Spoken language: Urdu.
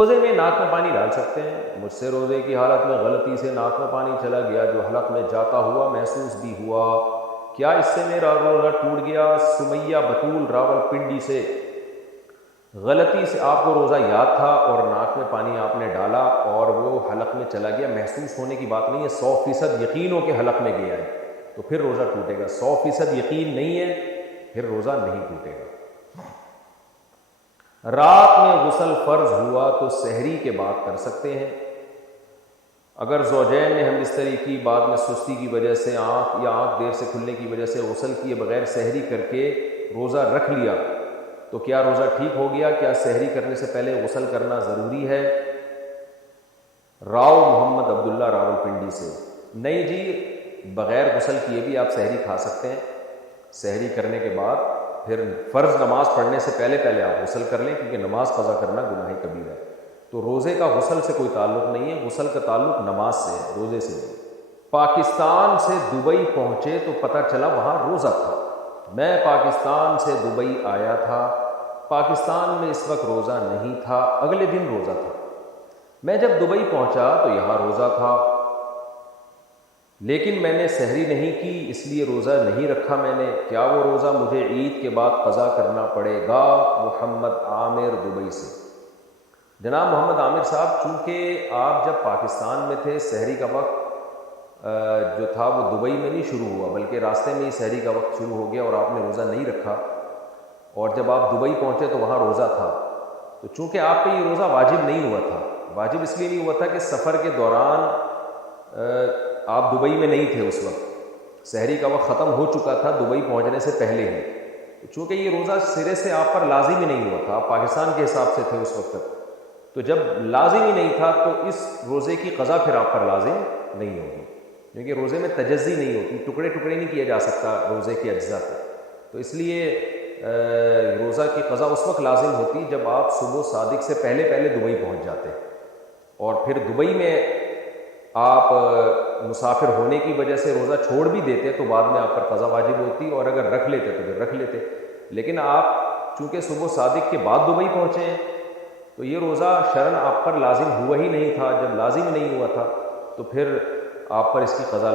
روزے میں ناک میں پانی ڈال سکتے ہیں. مجھ سے روزے کی حالت میں غلطی سے ناک میں پانی چلا گیا جو حلق میں جاتا ہوا محسوس بھی ہوا، کیا اس سے میرا روزہ ٹوٹ گیا؟ سمیہ بطول راولپنڈی سے. غلطی سے آپ کو روزہ یاد تھا اور ناک میں پانی آپ نے ڈالا اور وہ حلق میں چلا گیا، محسوس ہونے کی بات نہیں ہے، 100% یقین ہو کہ حلق میں گیا ہے تو پھر روزہ ٹوٹے گا. 100% یقین نہیں ہے پھر روزہ نہیں ٹوٹے گا. رات میں غسل فرض ہوا تو سحری کے بعد کر سکتے ہیں. اگر زوجین نے ہم بستری کی، بعد میں سستی کی وجہ سے آنکھ دیر سے کھلنے کی وجہ سے غسل کیے بغیر سحری کر کے روزہ رکھ لیا تو کیا روزہ ٹھیک ہو گیا؟ کیا سحری کرنے سے پہلے غسل کرنا ضروری ہے؟ راؤ محمد عبداللہ راولپنڈی سے. نہیں جی، بغیر غسل کیے بھی آپ سحری کھا سکتے ہیں. سحری کرنے کے بعد پھر فرض نماز پڑھنے سے پہلے آپ غسل کر لیں، کیونکہ نماز قضا کرنا گناہ کبیرہ ہے. تو روزے کا غسل سے کوئی تعلق نہیں ہے، غسل کا تعلق نماز سے ہے، روزے سے نہیں. پاکستان سے دبئی پہنچے تو پتہ چلا وہاں روزہ تھا. میں پاکستان سے دبئی آیا تھا، پاکستان میں اس وقت روزہ نہیں تھا، اگلے دن روزہ تھا. میں جب دبئی پہنچا تو یہاں روزہ تھا، لیکن میں نے سحری نہیں کی اس لیے روزہ نہیں رکھا میں نے. کیا وہ روزہ مجھے عید کے بعد قضا کرنا پڑے گا؟ محمد عامر دبئی سے. جناب محمد عامر صاحب، چونکہ آپ جب پاکستان میں تھے سحری کا وقت جو تھا وہ دبئی میں نہیں شروع ہوا بلکہ راستے میں ہی سحری کا وقت شروع ہو گیا اور آپ نے روزہ نہیں رکھا، اور جب آپ دبئی پہنچے تو وہاں روزہ تھا. تو چونکہ آپ پہ یہ روزہ واجب نہیں ہوا تھا، واجب اس لیے نہیں ہوا تھا کہ سفر کے دوران آپ دبئی میں نہیں تھے، اس وقت سحری کا وقت ختم ہو چکا تھا دبئی پہنچنے سے پہلے ہی. چونکہ یہ روزہ سرے سے آپ پر لازم ہی نہیں ہوا تھا، آپ پاکستان کے حساب سے تھے اس وقت تک، تو جب لازم ہی نہیں تھا تو اس روزے کی قضا پھر آپ پر لازم نہیں ہوگی، کیونکہ روزے میں تجزی نہیں ہوتی، ٹکڑے ٹکڑے نہیں کیا جا سکتا روزے کے اجزاء کو. تو اس لیے روزہ کی قضا اس وقت لازم ہوتی جب آپ صبح صادق سے پہلے دبئی پہنچ جاتے، اور پھر دبئی میں آپ مسافر ہونے کی وجہ سے روزہ چھوڑ بھی دیتے تو بعد میں آپ پر قضا واجب ہوتی، اور اگر رکھ لیتے تو پھر رکھ لیتے. لیکن آپ چونکہ صبح صادق کے بعد دبئی پہنچے ہیں تو یہ روزہ شرعاً آپ پر لازم ہوا ہی نہیں تھا. جب لازم نہیں ہوا تھا تو پھر آپ پر اس کی قضا